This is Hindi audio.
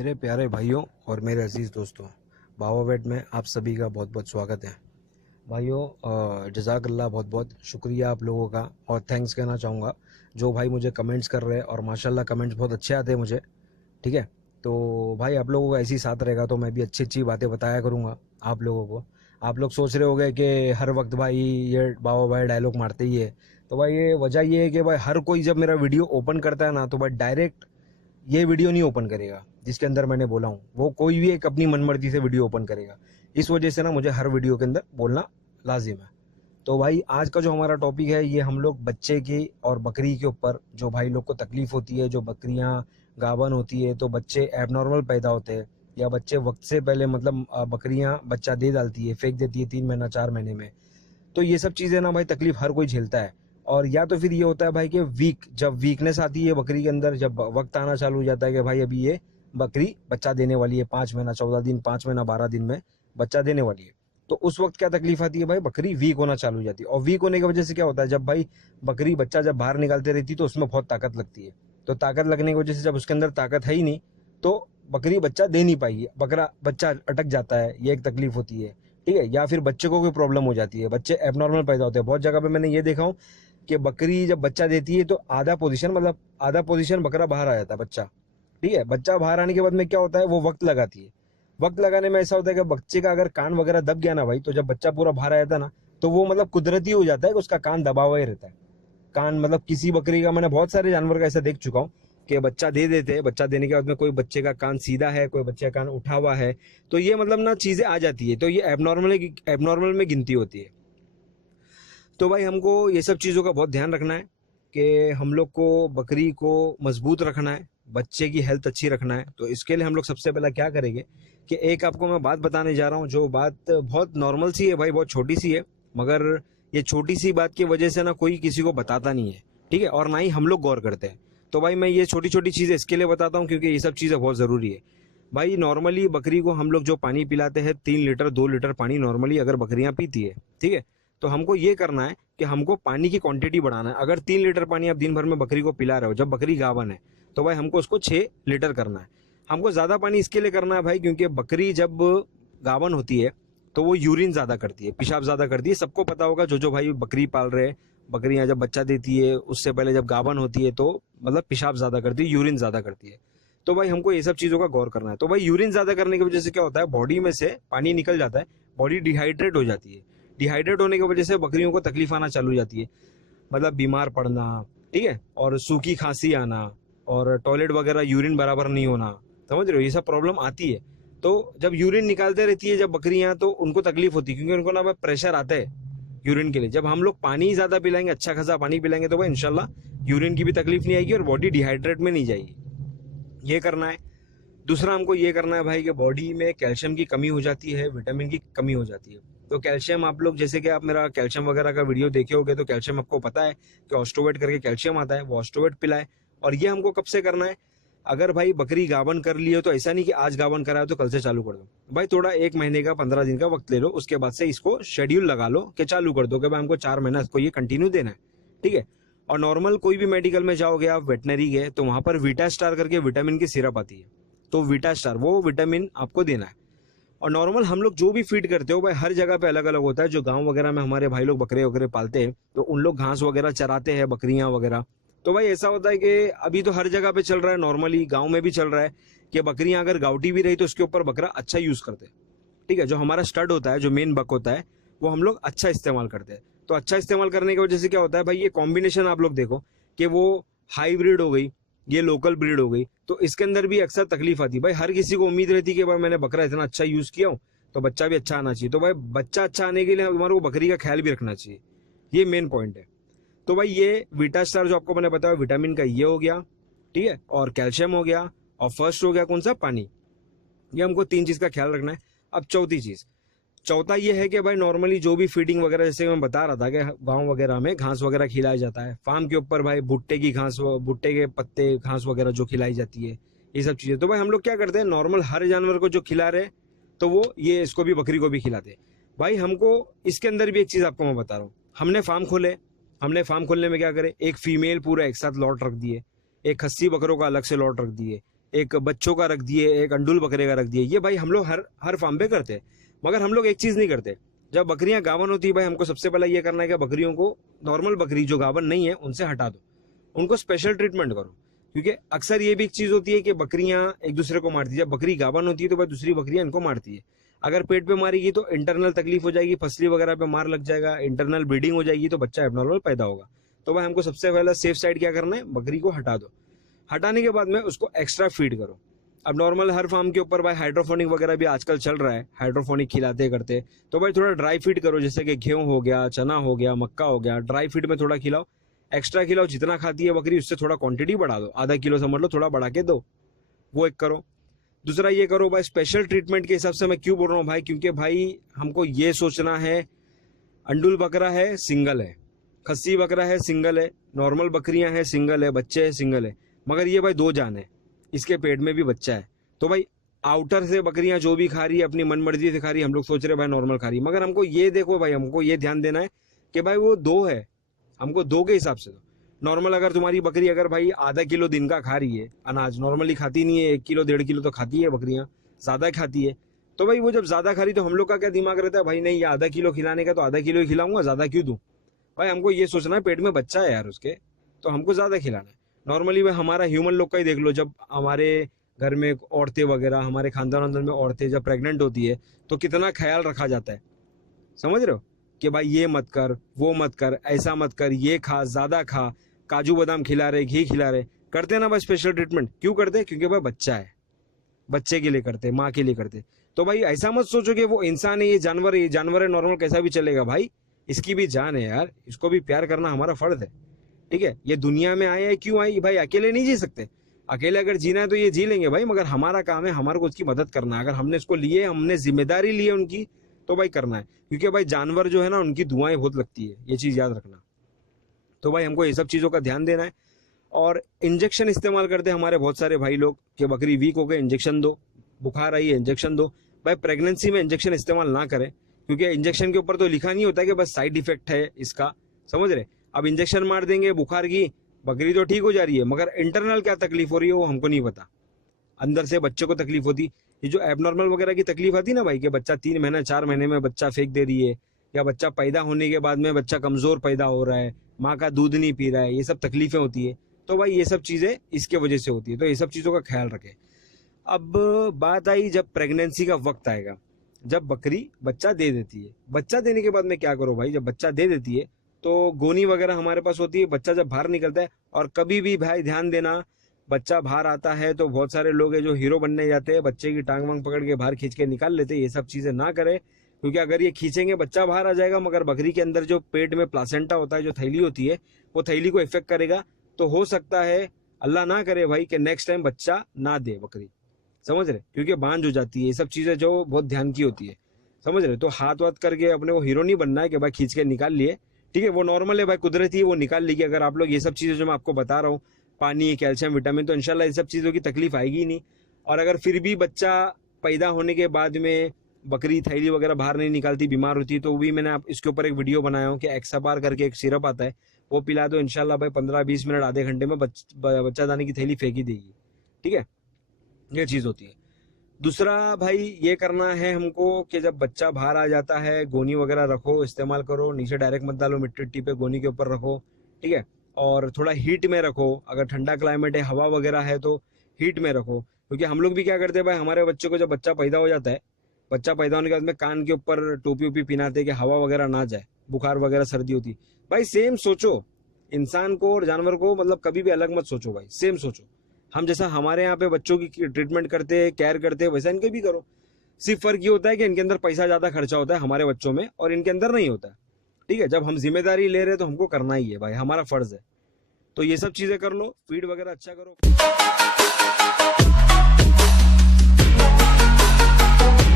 मेरे प्यारे भाइयों और मेरे अजीज़ दोस्तों, बाबा वेट में आप सभी का बहुत बहुत स्वागत है। भाइयों, जज़ाकल्लाह, बहुत बहुत शुक्रिया आप लोगों का। और थैंक्स कहना चाहूँगा जो भाई मुझे कमेंट्स कर रहे हैं, और माशाल्लाह कमेंट्स बहुत अच्छे आते हैं मुझे। ठीक है, तो भाई आप लोगों का ऐसे ही साथ रहेगा तो मैं भी अच्छी अच्छी बातें बताया करूँगा आप लोगों को। आप लोग सोच रहे होंगे कि हर वक्त भाई ये बाबा भाई डायलॉग मारते ही है, तो भाई ये वजह ये है कि भाई हर कोई जब मेरा वीडियो ओपन करता है ना, तो भाई डायरेक्ट ये वीडियो नहीं ओपन करेगा जिसके अंदर मैंने बोला हूँ। वो कोई भी एक अपनी मनमर्जी से वीडियो ओपन करेगा। इस वजह से ना मुझे हर वीडियो के अंदर बोलना लाजिम है। तो भाई आज का जो हमारा टॉपिक है, ये हम लोग बच्चे की और बकरी के ऊपर जो भाई लोग को तकलीफ होती है, जो बकरियां गाभन होती है तो बच्चे एबनॉर्मल पैदा होते हैं, या बच्चे वक्त से पहले मतलब बकरियां बच्चा दे डालती है, फेंक देती है 3 महीना 4 महीने में। तो ये सब चीज़ें ना भाई तकलीफ हर कोई झेलता है। और या तो फिर ये होता है भाई कि जब वीकनेस आती है बकरी के अंदर, जब वक्त आना चालू हो जाता है कि भाई अभी ये बकरी बच्चा देने वाली है, 5 महीना 14 दिन, 5 महीना 12 दिन में बच्चा देने वाली है, तो उस वक्त क्या तकलीफ आती है भाई, बकरी वीक होना चालू हो जाती है। और वीक होने की वजह से क्या होता है, जब भाई बकरी बच्चा जब बाहर निकालते रहती है तो उसमें बहुत ताकत लगती है। तो ताकत लगने की वजह से जब उसके अंदर ताकत है ही नहीं, तो बकरी बच्चा दे नहीं पाएगी, बकरा बच्चा अटक जाता है, ये एक तकलीफ होती है। ठीक है, या फिर बच्चे को कोई प्रॉब्लम हो जाती है, बच्चे एबनॉर्मल पैदा होते हैं। बहुत जगह पे मैंने ये देखा हूँ कि बकरी जब बच्चा देती है तो आधा पोजीशन बकरा बाहर आ जाता है बच्चा। ठीक है, बच्चा बाहर आने के बाद में क्या होता है, वो वक्त लगाती है। वक्त लगाने में ऐसा होता है कि बच्चे का अगर कान वगैरह दब गया ना भाई, तो जब बच्चा पूरा बाहर आया था ना, तो वो मतलब कुदरती हो जाता है कि उसका कान दबा हुआ ही रहता है। कान मतलब किसी बकरी का, मैंने बहुत सारे जानवर का ऐसा देख चुका हूँ कि बच्चा दे देते हैं, बच्चा देने के बाद में कोई बच्चे का कान सीधा है, कोई बच्चे का कान उठा हुआ है, तो ये मतलब ना चीजें आ जाती है, तो ये एबनॉर्मल में गिनती होती है। तो भाई हमको ये सब चीज़ों का बहुत ध्यान रखना है कि हम लोग को बकरी को मजबूत रखना है, बच्चे की हेल्थ अच्छी रखना है। तो इसके लिए हम लोग सबसे पहला क्या करेंगे कि एक आपको मैं बात बताने जा रहा हूँ, जो बात बहुत नॉर्मल सी है भाई, बहुत छोटी सी है, मगर ये छोटी सी बात की वजह से ना कोई किसी को बताता नहीं है। ठीक है, और ना ही हम लोग गौर करते हैं। तो भाई मैं ये छोटी छोटी चीज़ें इसके लिए बताता हूँ क्योंकि ये सब चीज़ें बहुत ज़रूरी है। भाई नॉर्मली बकरी को हम लोग जो पानी पिलाते हैं, 3 लीटर 2 लीटर पानी नॉर्मली अगर बकरियां पीती है, ठीक है, तो हमको ये करना है कि हमको पानी की क्वांटिटी बढ़ाना है। अगर 3 लीटर पानी आप दिन भर में बकरी को पिला रहे हो, जब बकरी गावन है, तो भाई हमको उसको 6 लीटर करना है। हमको ज़्यादा पानी इसके लिए करना है भाई, क्योंकि बकरी जब गावन होती है तो वो यूरिन ज़्यादा करती है, पेशाब ज़्यादा करती है। सबको पता होगा जो भाई बकरी पाल रहे हैं, बकरियां जब बच्चा देती है उससे पहले जब गावन होती है तो मतलब पेशाब ज़्यादा करती है, यूरिन ज़्यादा करती है। तो भाई हमको ये सब चीज़ों का गौर करना है। तो भाई यूरिन ज़्यादा करने की वजह से क्या होता है, बॉडी में से पानी निकल जाता है, बॉडी डिहाइड्रेट हो जाती है। डिहाइड्रेट होने की वजह से बकरियों को तकलीफ आना चालू हो जाती है, मतलब बीमार पड़ना, ठीक है, और सूखी खांसी आना, और टॉयलेट वगैरह यूरिन बराबर नहीं होना, समझ रहे हो, ये सब प्रॉब्लम आती है। तो जब यूरिन निकालते रहती है जब बकरियां, तो उनको तकलीफ होती है, क्योंकि उनको ना प्रेशर आता है यूरिन के लिए। जब हम लोग पानी ज्यादा पिलाएंगे, अच्छा खासा पानी पिलाएंगे, तो भाई इंशाल्लाह यूरिन की भी तकलीफ नहीं आएगी और बॉडी डिहाइड्रेट में नहीं जाएगी। ये करना है। दूसरा हमको ये करना है भाई कि बॉडी में कैल्शियम की कमी हो जाती है, विटामिन की कमी हो जाती है। तो कैल्शियम, आप लोग जैसे कि आप मेरा कैल्शियम वगैरह का वीडियो देखे होगे, तो कैल्शियम आपको पता है कि ऑस्टोवेट करके कैल्शियम आता है, वो ऑस्टोवेट पिलाए। और ये हमको कब से करना है, अगर भाई बकरी गावन कर ली हो तो ऐसा नहीं कि आज गावन कराया तो कल से चालू कर दो। भाई थोड़ा 1 महीने का 15 दिन का वक्त ले लो, उसके बाद से इसको शेड्यूल लगा लो कि चालू कर दो कि भाई हमको 4 महीना इसको ये कंटिन्यू देना है। ठीक है, और नॉर्मल कोई भी मेडिकल में जाओगे आप, वेटनरी गए, तो वहां पर वीटा स्टार करके विटामिन की सिरप आती है, तो वीटा स्टार वो विटामिन आपको देना है। और नॉर्मल हम लोग जो भी फीड करते हो भाई, हर जगह पे अलग अलग होता है। जो गांव वगैरह में हमारे भाई लोग बकरे वगैरह पालते हैं, तो उन लोग घास वगैरह चराते हैं, बकरियां वगैरह। तो भाई ऐसा होता है कि अभी तो हर जगह पे चल रहा है, नॉर्मली गांव में भी चल रहा है कि बकरियां अगर गावटी भी रही तो उसके ऊपर बकरा अच्छा यूज करते हैं। ठीक है, जो हमारा स्टड होता है, जो मेन बक होता है, वो हम लोग अच्छा इस्तेमाल करते हैं। तो अच्छा इस्तेमाल करने की वजह से क्या होता है भाई, ये कॉम्बिनेशन आप लोग देखो कि वो हाईब्रिड हो गई, ये लोकल ब्रीड हो गई, तो इसके अंदर भी अक्सर तकलीफ आती है। भाई हर किसी को उम्मीद रहती है कि भाई मैंने बकरा इतना अच्छा यूज किया हूँ तो बच्चा भी अच्छा आना चाहिए। तो भाई बच्चा अच्छा आने के लिए हमारे को बकरी का ख्याल भी रखना चाहिए, ये मेन पॉइंट है। तो भाई ये वीटा स्टार जो आपको मैंने बताया, विटामिन का ये हो गया, ठीक है, और कैल्शियम हो गया, और फर्स्ट हो गया कौन सा, पानी। ये हमको 3 चीज का ख्याल रखना है। अब चौथा ये है कि भाई नॉर्मली जो भी फीडिंग वगैरह, जैसे मैं बता रहा था कि गांव वगैरह में घास वगैरह खिलाया जाता है, फार्म के ऊपर भाई भुट्टे की घास, भुट्टे के पत्ते, घास वगैरह जो खिलाई जाती है, ये सब चीजें। तो भाई हम लोग क्या करते हैं, नॉर्मल हर जानवर को जो खिला रहे तो वो ये इसको भी, बकरी को भी खिलाते हैं। भाई हमको इसके अंदर भी एक चीज आपको मैं बता रहा हूँ, हमने फार्म खोलने में क्या करे, एक फीमेल पूरा एक साथ लॉट रख दिए, एक खस्सी बकरों का अलग से लॉट रख दिए, एक बच्चों का रख दिए, एक अंडुल बकरे का रख दिए। ये भाई हम लोग हर फार्म पे करते हैं, मगर हम लोग एक चीज़ नहीं करते। जब बकरियां गावन होती है भाई, हमको सबसे पहले ये करना है कि बकरियों को, नॉर्मल बकरी जो गावन नहीं है उनसे हटा दो, उनको स्पेशल ट्रीटमेंट करो। क्योंकि अक्सर ये भी एक चीज़ होती है कि बकरियां एक दूसरे को मारती है। जब बकरी गावन होती है तो भाई दूसरी बकरियां इनको मारती है। अगर पेट पे मारेगी तो इंटरनल तकलीफ हो जाएगी, फसली वगैरह पे मार लग जाएगा, इंटरनल ब्लीडिंग हो जाएगी, तो बच्चा एबनॉर्मल पैदा होगा। तो भाई हमको सबसे पहले सेफ साइड क्या करना है, बकरी को हटा दो। हटाने के बाद में उसको एक्स्ट्रा फीड करो। अब नॉर्मल हर फार्म के ऊपर भाई हाइड्रोफोनिक वगैरह भी आजकल चल रहा है, हाइड्रोफोनिक खिलाते करते, तो भाई थोड़ा ड्राई फीड करो, जैसे कि गेहूं हो गया, चना हो गया, मक्का हो गया, ड्राई फीड में थोड़ा खिलाओ, एक्स्ट्रा खिलाओ। जितना खाती है बकरी उससे थोड़ा क्वांटिटी बढ़ा दो, आधा किलो समझ लो, थोड़ा बढ़ा के दो, वो एक करो। दूसरा ये करो भाई, स्पेशल ट्रीटमेंट के हिसाब से मैं क्यों बोल रहा हूँ भाई, क्योंकि भाई हमको ये सोचना है, अंडुल बकरा है सिंगल है, खस्सी बकरा है सिंगल है, नॉर्मल बकरियां हैं सिंगल है, बच्चे हैं सिंगल है, मगर ये भाई दो जान है, इसके पेट में भी बच्चा है। तो भाई आउटर से बकरियां जो भी खा रही है अपनी मनमर्जी से खा रही है, हम लोग सोच रहे हैं भाई नॉर्मल खा रही है, मगर हमको ये देखो भाई, हमको ये ध्यान देना है कि भाई वो दो है, हमको दो के हिसाब से दो। नॉर्मल अगर तुम्हारी बकरी अगर भाई आधा किलो दिन का खा रही है अनाज, नॉर्मली खाती नहीं है, 1 किलो 1.5 किलो तो खाती है बकरियां, ज़्यादा खाती है, तो भाई वो जब ज़्यादा खा रही तो हम लोग का क्या दिमाग रहता है, भाई नहीं ये आधा किलो खिलाने का तो आधा किलो ही खिलाऊंगा, ज़्यादा क्यों दूँ। भाई हमको ये सोचना है पेट में बच्चा है यार उसके, तो हमको ज़्यादा खिलाना है। नॉर्मली भाई हमारा ह्यूमन लोग का ही देख लो, जब हमारे घर में औरतें वगैरह, हमारे खानदान में औरतें जब प्रेग्नेंट होती है तो कितना ख्याल रखा जाता है, समझ रहे हो, कि भाई ये मत कर, वो मत कर, ऐसा मत कर, ये खा, ज़्यादा खा, काजू बादाम खिला रहे, घी खिला रहे, करते हैं ना भाई स्पेशल ट्रीटमेंट। क्यों करते हैं, क्योंकि भाई बच्चा है, बच्चे के लिए करते, माँ के लिए करते। तो भाई ऐसा मत सोचो कि वो इंसान है, ये जानवर है, ये जानवर है, नॉर्मल कैसा भी चलेगा भाई, इसकी भी जान है यार, इसको भी प्यार करना हमारा फर्ज है। ठीक है, ये दुनिया में आए हैं, क्यों आई भाई, अकेले नहीं जी सकते, अकेले अगर जीना है तो ये जी लेंगे भाई, मगर हमारा काम है, हमारे को उसकी मदद करना है। अगर हमने इसको लिए, हमने जिम्मेदारी ली है उनकी, तो भाई करना है। क्योंकि भाई जानवर जो है ना, उनकी दुआएं बहुत लगती है, ये चीज़ याद रखना। तो भाई हमको ये सब चीज़ों का ध्यान देना है। और इंजेक्शन इस्तेमाल करते हैं हमारे बहुत सारे भाई लोग कि बकरी वीक हो गए इंजेक्शन दो, बुखार आई है इंजेक्शन दो। भाई प्रेगनेंसी में इंजेक्शन इस्तेमाल ना करें, क्योंकि इंजेक्शन के ऊपर तो लिखा नहीं होता कि बस साइड इफेक्ट है इसका, समझ रहे। अब इंजेक्शन मार देंगे बुखार की, बकरी तो ठीक हो जा रही है, मगर इंटरनल क्या तकलीफ हो रही है वो हमको नहीं पता, अंदर से बच्चे को तकलीफ होती। ये जो एबनॉर्मल वगैरह की तकलीफ आती ना भाई, कि बच्चा 3 महीने 4 महीने में बच्चा फेंक दे रही है, या बच्चा पैदा होने के बाद में बच्चा कमज़ोर पैदा हो रहा है, माँ का दूध नहीं पी रहा है, ये सब तकलीफें होती है। तो भाई ये सब चीज़ें इसके वजह से होती है, तो ये सब चीज़ों का ख्याल रखें। अब बात आई जब प्रेगनेंसी का वक्त आएगा, जब बकरी बच्चा दे देती है, बच्चा देने के बाद में क्या करो भाई, जब बच्चा दे देती है तो गोनी वगैरह हमारे पास होती है, बच्चा जब बाहर निकलता है, और कभी भी भाई ध्यान देना, बच्चा बाहर आता है तो बहुत सारे लोग हैं जो हीरो बनने जाते हैं, बच्चे की टांग वांग पकड़ के बाहर खींच के निकाल लेते हैं। ये सब चीज़ें ना करें, क्योंकि अगर ये खींचेंगे बच्चा बाहर आ जाएगा, मगर बकरी के अंदर जो पेट में प्लासेंटा होता है, जो थैली होती है, वो थैली को इफेक्ट करेगा। तो हो सकता है, अल्लाह ना करे भाई, कि नेक्स्ट टाइम बच्चा ना दे बकरी, समझ रहे, क्योंकि बांझ हो जाती है। ये सब चीज़ें जो बहुत ध्यान की होती है, समझ रहे। तो हाथ वाथ करके अपने को हीरो नहीं बनना है कि भाई खींच के निकाल लिए, ठीक है, वो नॉर्मल है भाई, कुदरती है, वो निकाल लीजिए। अगर आप लोग ये सब चीज़ें जो मैं आपको बता रहा हूँ, पानी, कैल्शियम, विटामिन, तो इंशाल्लाह ये सब चीज़ों की तकलीफ आएगी ही नहीं। और अगर फिर भी बच्चा पैदा होने के बाद में बकरी थैली वगैरह बाहर नहीं निकालती, बीमार होती है, तो वो भी मैंने आप इसके ऊपर एक वीडियो बनाया हूँ कि एक्सापार करके एक सिरप आता है, वो पिला दो, इंशाल्लाह भाई 15-20 मिनट आधे घंटे में बच्चा दाने की थैली फेंक ही देगी। ठीक है, ये चीज़ होती है। दूसरा भाई ये करना है हमको कि जब बच्चा बाहर आ जाता है, गोनी वगैरह रखो, इस्तेमाल करो, नीचे डायरेक्ट मत डालो, मिट्टी पे गोनी के ऊपर रखो, ठीक है। और थोड़ा हीट में रखो, अगर ठंडा क्लाइमेट है, हवा वगैरह है तो हीट में रखो। क्योंकि हम लोग भी क्या करते हैं भाई, हमारे बच्चों को जब बच्चा पैदा हो जाता है, बच्चा पैदा होने के बाद में कान के ऊपर टोपी वोपी पहनाते कि हवा वगैरह ना जाए, बुखार वगैरह सर्दी होती। भाई सेम सोचो, इंसान को और जानवर को मतलब कभी भी अलग मत सोचो भाई, सेम सोचो। हम जैसा हमारे यहाँ पे बच्चों की ट्रीटमेंट करते हैं, केयर करते हैं, वैसा इनके भी करो। सिर्फ फर्क ये होता है कि इनके अंदर पैसा ज़्यादा खर्चा होता है हमारे बच्चों में, और इनके अंदर नहीं होता। ठीक है, जब हम जिम्मेदारी ले रहे हैं तो हमको करना ही है भाई, हमारा फर्ज है। तो ये सब चीज़ें कर लो, फीड वगैरह अच्छा करो।